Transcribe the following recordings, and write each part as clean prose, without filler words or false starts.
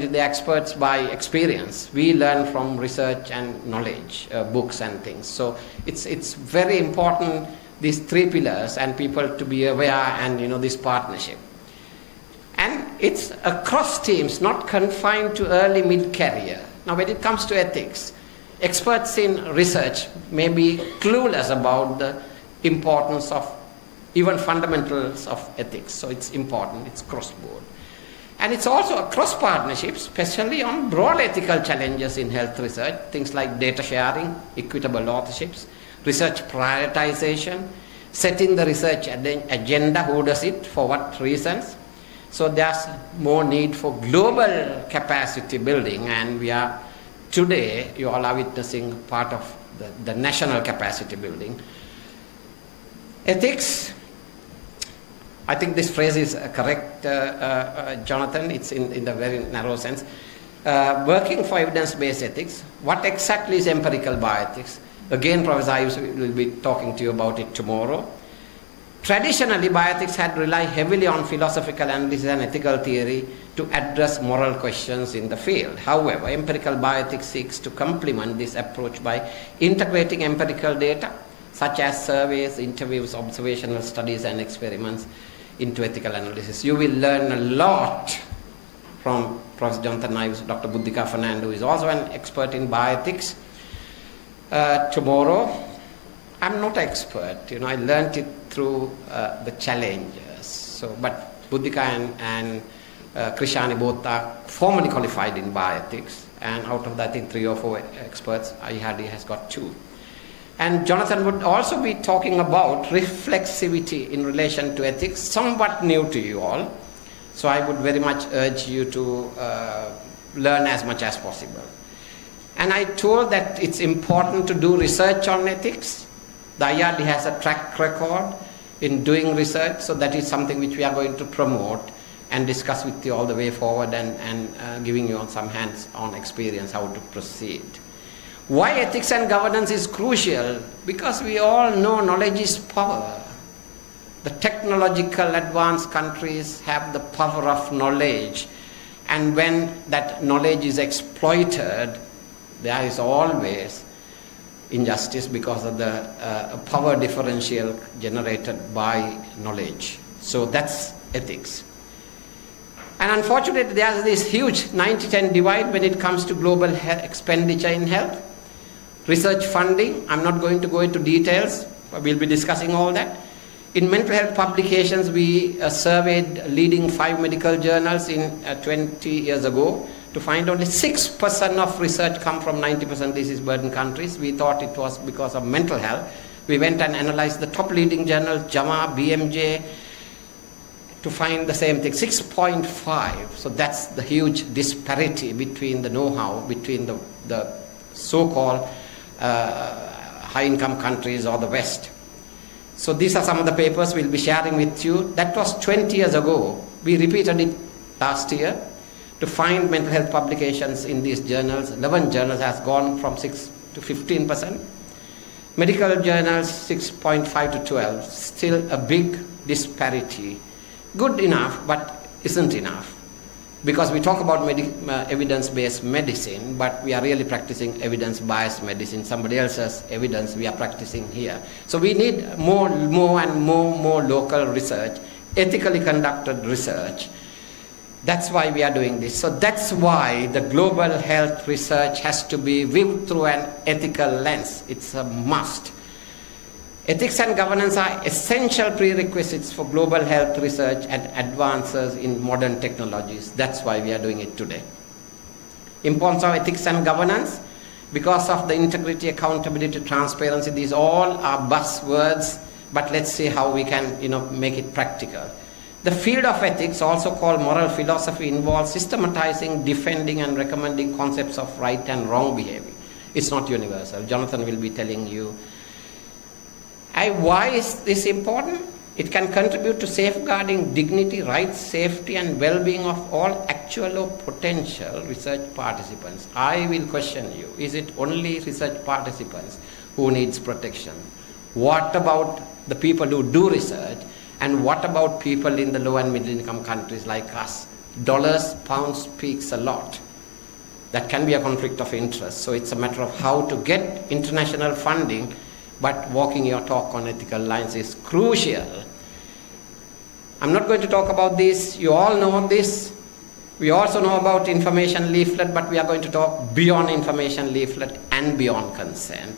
development, they're experts by experience. We learn from research and knowledge, books and things. So it's very important, these three pillars, and people to be aware, and this partnership. And it's across teams, not confined to early mid-career. Now when it comes to ethics, experts in research may be clueless about the importance of even fundamentals of ethics. So it's important, it's cross-board. And it's also across partnerships, especially on broad ethical challenges in health research, things like data sharing, equitable authorships, research prioritization, setting the research agenda, who does it, for what reasons. So there's more need for global capacity building, and we are today, you all are witnessing part of the national capacity building. Ethics, I think this phrase is correct, Jonathan, it's in the very narrow sense. Working for evidence-based ethics, what exactly is empirical bioethics? Again, Professor Ives will be talking to you about it tomorrow. Traditionally, bioethics had relied heavily on philosophical analysis and ethical theory to address moral questions in the field. However, empirical bioethics seeks to complement this approach by integrating empirical data, such as surveys, interviews, observational studies, and experiments into ethical analysis. You will learn a lot from Professor Jonathan Ives, Dr. Buddhika Fernando, who is also an expert in bioethics. Tomorrow, I'm not an expert, I learned it through the challenges. So, but Buddhika and Krishani both are formally qualified in bioethics, and out of that, I think 3 or 4 experts, he has got 2. And Jonathan would also be talking about reflexivity in relation to ethics, somewhat new to you all. So I would very much urge you to learn as much as possible. And I told that it's important to do research on ethics. The IRD has a track record in doing research, so that is something which we are going to promote and discuss with you all the way forward, and giving you some hands-on experience how to proceed. Why ethics and governance is crucial? Because we all know knowledge is power. The technological advanced countries have the power of knowledge, and when that knowledge is exploited, there is always injustice because of the power differential generated by knowledge. So that's ethics. And unfortunately, there's this huge 90-10 divide when it comes to global expenditure in health. Research funding, I'm not going to go into details, but we'll be discussing all that. In mental health publications, we surveyed leading 5 medical journals in 20 years ago to find only 6% of research come from 90% disease burden countries. We thought it was because of mental health. We went and analyzed the top leading journals, JAMA, BMJ, to find the same thing, 6.5. So that's the huge disparity between the know-how, between the so-called high-income countries or the West. So these are some of the papers we'll be sharing with you. That was 20 years ago. We repeated it last year to find mental health publications in these journals. 11 journals has gone from 6 to 15%. Medical journals, 6.5 to 12. Still a big disparity. Good enough, but isn't enough. Because we talk about evidence-based medicine, but we are really practicing evidence-biased medicine. Somebody else's evidence we are practicing here. So we need more local research, ethically conducted research. That's why we are doing this. So that's why the global health research has to be viewed through an ethical lens. It's a must. Ethics and governance are essential prerequisites for global health research and advances in modern technologies. That's why we are doing it today. Importance of ethics and governance, because of the integrity, accountability, transparency, these all are buzzwords, but let's see how we can make it practical. The field of ethics, also called moral philosophy, involves systematizing, defending, and recommending concepts of right and wrong behavior. It's not universal. Jonathan will be telling you. Why is this important? It can contribute to safeguarding dignity, rights, safety, and well-being of all actual or potential research participants. I will question you. Is it only research participants who needs protection? What about the people who do research? And what about people in the low and middle income countries like us? dollars, pounds speaks a lot. That can be a conflict of interest. So it's a matter of how to get international funding, but walking your talk on ethical lines is crucial. I'm not going to talk about this. You all know this. We also know about information leaflet, but we are going to talk beyond information leaflet and beyond consent.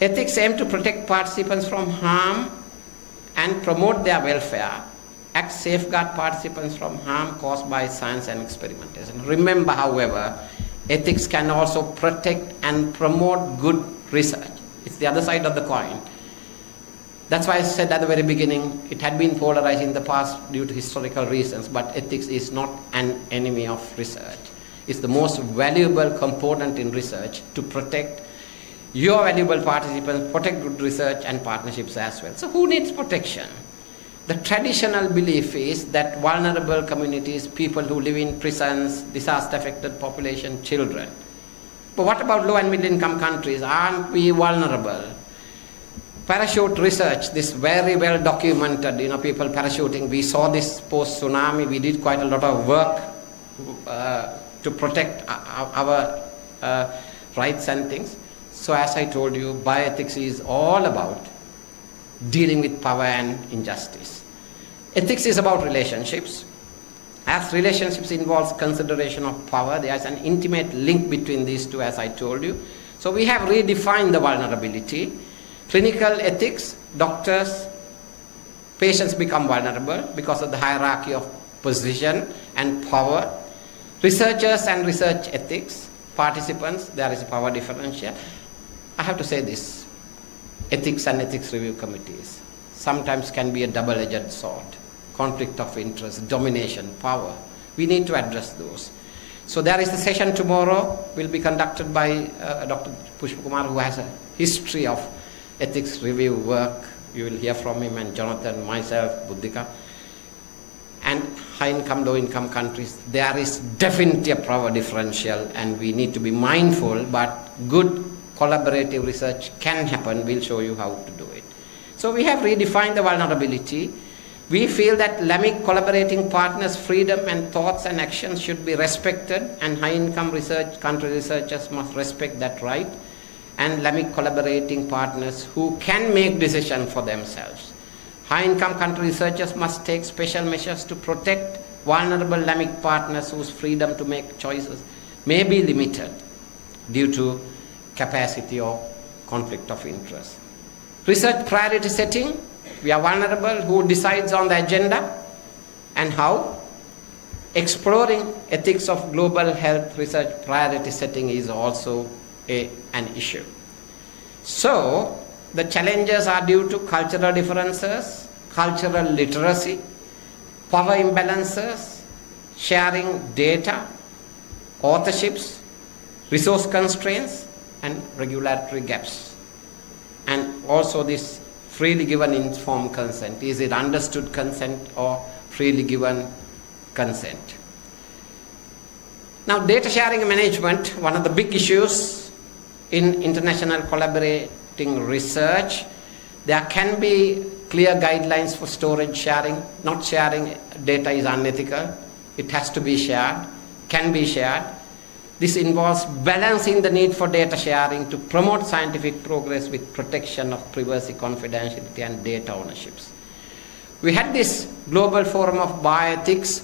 Ethics aim to protect participants from harm and promote their welfare, act safeguard participants from harm caused by science and experimentation. Remember, however, ethics can also protect and promote good research. It's the other side of the coin. That's why I said at the very beginning, it had been polarized in the past due to historical reasons, but ethics is not an enemy of research. It's the most valuable component in research to protect your valuable participants, protect good research and partnerships as well. So who needs protection? The traditional belief is that vulnerable communities, people who live in prisons, disaster-affected population, children. But what about low and middle-income countries? Aren't we vulnerable? Parachute research, this very well documented, people parachuting. We saw this post-tsunami. We did quite a lot of work to protect our rights and things. So as I told you, bioethics is all about dealing with power and injustice. Ethics is about relationships. As relationships involves consideration of power, there is an intimate link between these two, as I told you. So we have redefined the vulnerability. Clinical ethics, doctors, patients become vulnerable because of the hierarchy of position and power. Researchers and research ethics, participants, there is a power differential. I have to say this, ethics and ethics review committees sometimes can be a double-edged sword. Conflict of interest, domination, power. We need to address those. So there is a session tomorrow, will be conducted by Dr. Pushpakumara, who has a history of ethics review work. You will hear from him, and Jonathan, myself, Buddhika. And high-income, low-income countries, there is definitely a power differential, and we need to be mindful, but good collaborative research can happen. We'll show you how to do it. So we have redefined the vulnerability. We feel that LAMIC collaborating partners' freedom and thoughts and actions should be respected, and high-income country researchers must respect that right, and LAMIC collaborating partners who can make decisions for themselves. High-income country researchers must take special measures to protect vulnerable LAMIC partners whose freedom to make choices may be limited due to capacity or conflict of interest. Research priority setting, we are vulnerable, who decides on the agenda and how? Exploring ethics of global health research priority setting is also an issue. So, the challenges are due to cultural differences, cultural literacy, power imbalances, sharing data, authorships, resource constraints, and regulatory gaps. And also this freely given informed consent. Is it understood consent or freely given consent? Now, data sharing and management, one of the big issues in international collaborating research. There can be clear guidelines for storage sharing. Not sharing data is unethical. It has to be shared, can be shared. This involves balancing the need for data sharing to promote scientific progress with protection of privacy, confidentiality, and data ownerships. We had this global forum of bioethics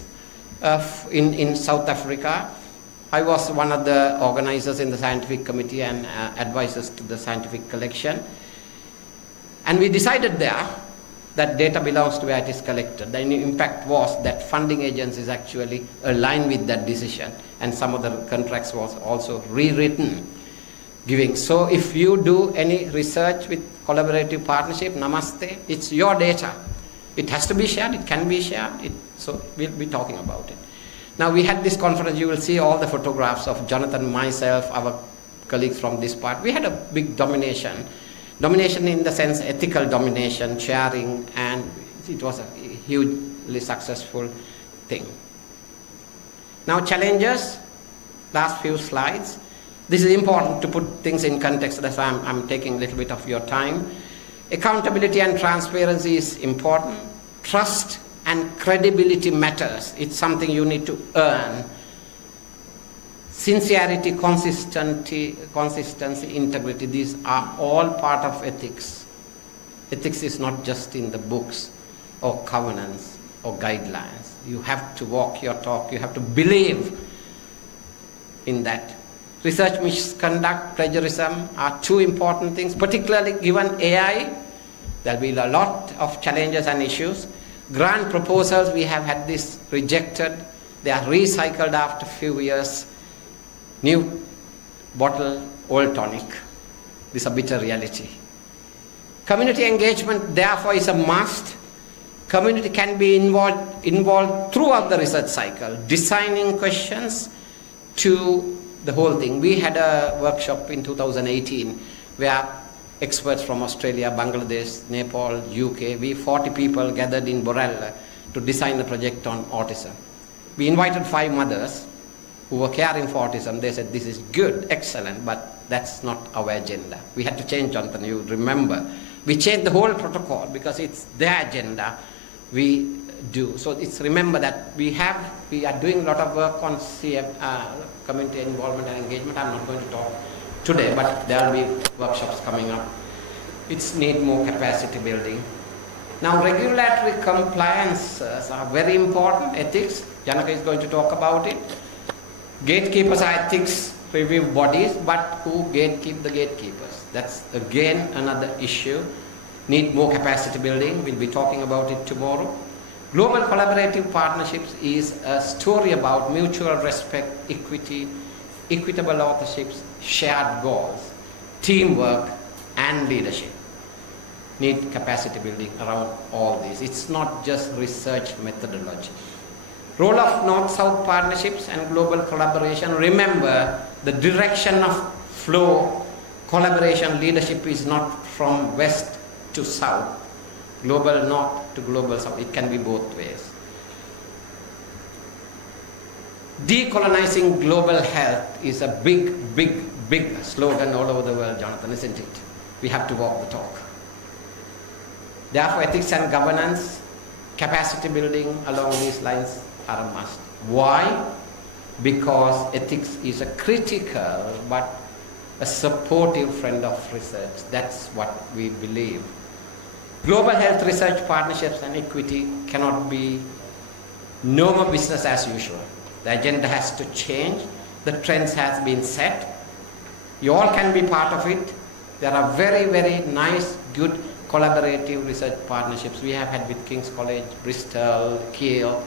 in South Africa. I was one of the organizers in the scientific committee and advisors to the scientific collection. And we decided there that data belongs to where it is collected. The impact was that funding agencies actually aligned with that decision, and some of the contracts was also rewritten, giving. So if you do any research with collaborative partnership, namaste, it's your data. It has to be shared, it can be shared, so we'll be talking about it. Now we had this conference, you will see all the photographs of Jonathan, myself, our colleagues from this part. We had a big domination. Domination in the sense ethical domination, sharing, and it was a hugely successful thing. Now challenges, last few slides. This is important to put things in context, that's why I'm taking a little bit of your time. Accountability and transparency is important. Trust and credibility matters. It's something you need to earn. Sincerity, consistency, integrity, these are all part of ethics. Ethics is not just in the books or covenants or guidelines. You have to walk your talk. You have to believe in that. Research misconduct, plagiarism are two important things, particularly given AI. There will be a lot of challenges and issues. Grant proposals, we have had this rejected. They are recycled after a few years. New bottle, old tonic. This is a bitter reality. Community engagement, therefore, is a must. Community can be involved throughout the research cycle, designing questions to the whole thing. We had a workshop in 2018 where experts from Australia, Bangladesh, Nepal, UK, we 40 people gathered in Borrell to design a project on autism. We invited 5 mothers who were caring for autism. They said, this is good, excellent, but that's not our agenda. We had to change, Jonathan, you remember. We changed the whole protocol because it's their agenda. We do. So it's remember that we are doing a lot of work on community involvement and engagement. I'm not going to talk today, but there will be workshops coming up. It's need more capacity building. Now, regulatory compliances are very important. Ethics, Janaka is going to talk about it. Gatekeepers are ethics review bodies, but who gatekeep the gatekeepers? That's again another issue. Need more capacity building. We'll be talking about it tomorrow. Global collaborative partnerships is a story about mutual respect, equity, equitable authorships, shared goals, teamwork, and leadership. Need capacity building around all these. It's not just research methodology. Role of North-South partnerships and global collaboration. Remember, the direction of flow, collaboration, leadership is not from west to south, global north to global south. It can be both ways. Decolonizing global health is a big slogan all over the world, Jonathan, isn't it? We have to walk the talk. Therefore, ethics and governance, capacity building along these lines are a must. Why? Because ethics is a critical but a supportive friend of research. That's what we believe. Global health research partnerships and equity cannot be no more business as usual. The agenda has to change. The trends has been set. You all can be part of it. There are very nice, good collaborative research partnerships we have had with King's College, Bristol, Kiel.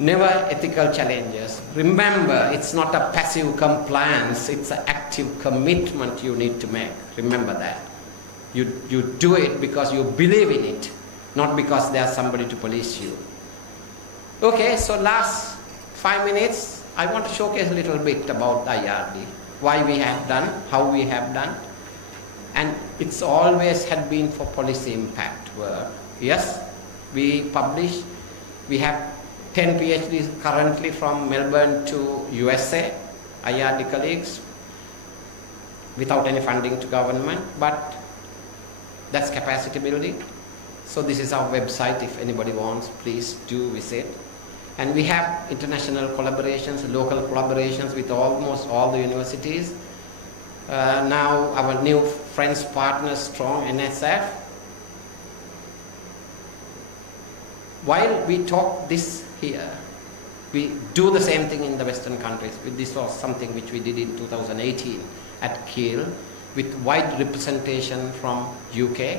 Never ethical challenges. Remember, it's not a passive compliance, it's an active commitment you need to make. Remember that. You do it because you believe in it, not because there's somebody to police you. Okay, so last 5 minutes, I want to showcase a little bit about IRD, why we have done, how we have done. And it's always had been for policy impact work. Yes, we publish, we have 10 PhDs currently from Melbourne to USA, IRD colleagues, without any funding to government, but that's capacity building. So this is our website. If anybody wants, please do visit. And we have international collaborations, local collaborations with almost all the universities. Now our new friends, partners, strong NSF. While we talk this here, we do the same thing in the Western countries. This was something which we did in 2018 at Kiel with wide representation from UK.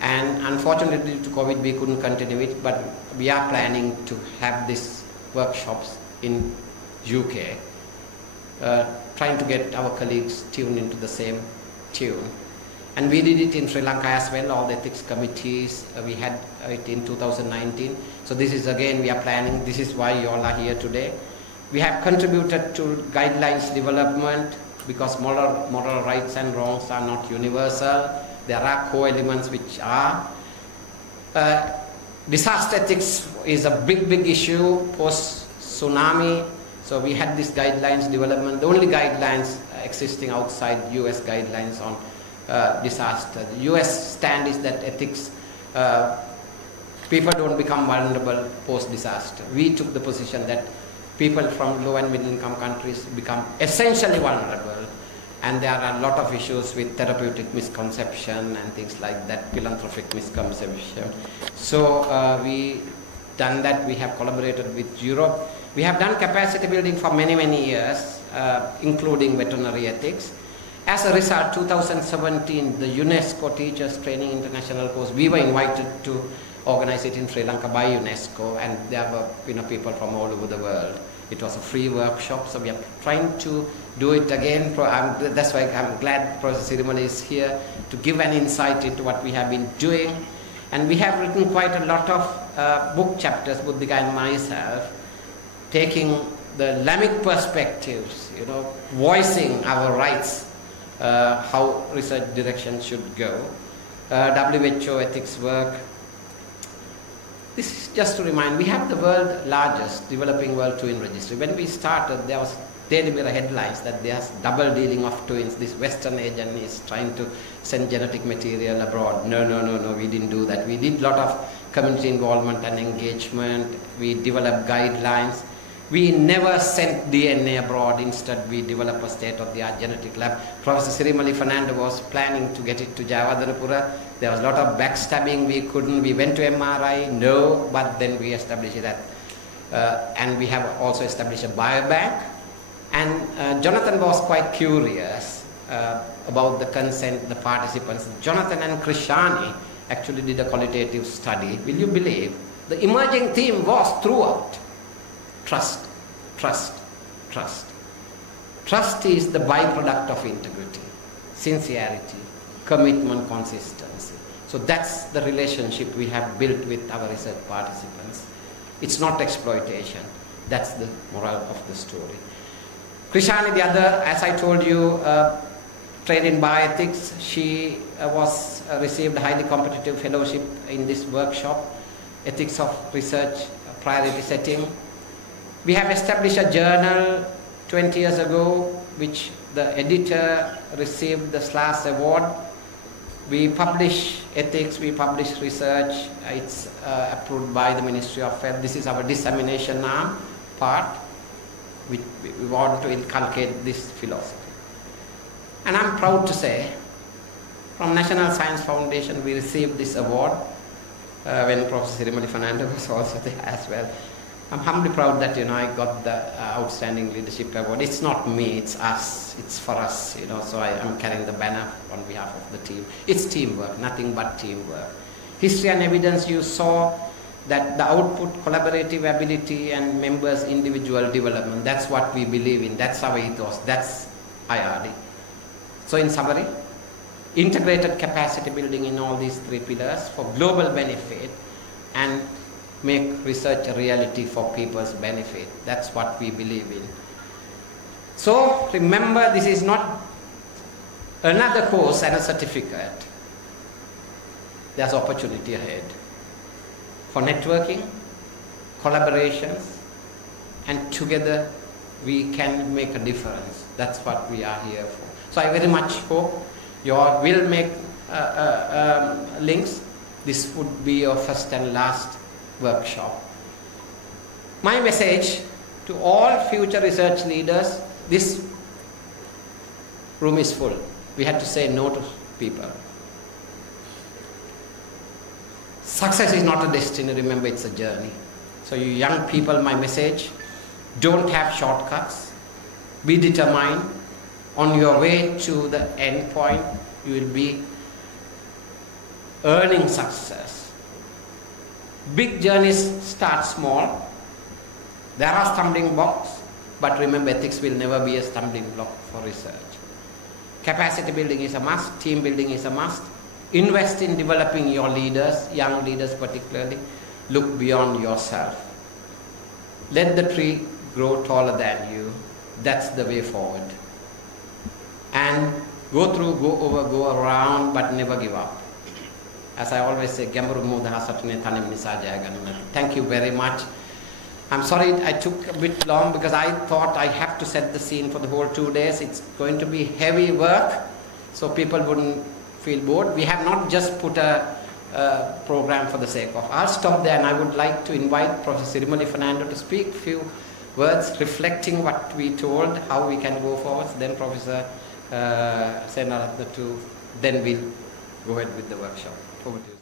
And unfortunately due to COVID we couldn't continue it, but we are planning to have these workshops in UK, trying to get our colleagues tuned into the same tune. And we did it in Sri Lanka as well, all the ethics committees, we had it in 2019. So this is again, we are planning, this is why you all are here today. We have contributed to guidelines development because moral rights and wrongs are not universal. There are core elements which are. Disaster ethics is a big issue post-tsunami. So we had these guidelines development, the only guidelines existing outside US guidelines on disaster. The US stand is that ethics people don't become vulnerable post-disaster. We took the position that people from low and middle income countries become essentially vulnerable, and there are a lot of issues with therapeutic misconception and things like that, philanthropic misconception. So we done that. We have collaborated with Europe. We have done capacity building for many, many years, including veterinary ethics. As a result, 2017, the UNESCO Teachers Training International course, we were invited to organize it in Sri Lanka by UNESCO, and there were people from all over the world. It was a free workshop, so we are trying to do it again. That's why I'm glad Professor Sirimali is here to give an insight into what we have been doing. And we have written quite a lot of book chapters, Buddhika and myself, taking the Lamic perspectives, voicing our rights, how research direction should go. WHO ethics work. This is just to remind, we have the world's largest developing world twin registry. When we started, there was Daily Mirror headlines that there's double dealing of twins. This Western agent is trying to send genetic material abroad. No, we didn't do that. We did a lot of community involvement and engagement. We developed guidelines. We never sent DNA abroad. Instead, we developed a state-of-the-art genetic lab. Professor Fernando was planning to get it to Javadanapura. There was a lot of backstabbing. We couldn't. We went to MRI. No, but then we established that. And we have also established a biobank. And Jonathan was quite curious about the consent, the participants. Jonathan and Krishani actually did a qualitative study. Will you believe? The emerging theme was throughout. Trust, trust, trust. Trust is the byproduct of integrity, sincerity, commitment, consistency. So that's the relationship we have built with our research participants. It's not exploitation. That's the moral of the story. Krishani, the other, as I told you, trained in bioethics. She received a highly competitive fellowship in this workshop, Ethics of Research Priority Setting. We have established a journal 20 years ago, which the editor received the SLAS award. We publish ethics, we publish research. It's approved by the Ministry of Health. This is our dissemination arm part. We want to inculcate this philosophy. And I'm proud to say, from National Science Foundation, we received this award when Professor Fernando was also there as well. I'm humbly proud that I got the Outstanding Leadership Award. It's not me, it's us, it's for us. So I'm carrying the banner on behalf of the team. It's teamwork, nothing but teamwork. History and evidence, you saw that the output, collaborative ability, and members' individual development, that's what we believe in, that's our ethos, that's IRD. So in summary, integrated capacity building in all these three pillars for global benefit and make research a reality for people's benefit. That's what we believe in. So remember, this is not another course and a certificate. There's opportunity ahead for networking, collaborations, and together we can make a difference. That's what we are here for. So I very much hope you all will make links. This would be your first and last workshop. My message to all future research leaders, this room is full. We had to say no to people. Success is not a destiny, remember, it's a journey. So you young people, my message, don't have shortcuts. Be determined. On your way to the end point, you will be earning success. Big journeys start small. There are stumbling blocks, but remember, ethics will never be a stumbling block for research. Capacity building is a must, team building is a must. Invest in developing your leaders, young leaders particularly. Look beyond yourself. Let the tree grow taller than you. That's the way forward. And go through, go over, go around, but never give up. As I always say, thank you very much. I'm sorry I took a bit long because I thought I have to set the scene for the whole 2 days. It's going to be heavy work, so people wouldn't feel bored. We have not just put a program for the sake of. I'll stop there, and I would like to invite Professor Fernando to speak a few words reflecting what we told, how we can go forward. Then Professor Senaratna then we'll go ahead with the workshop. Over to you.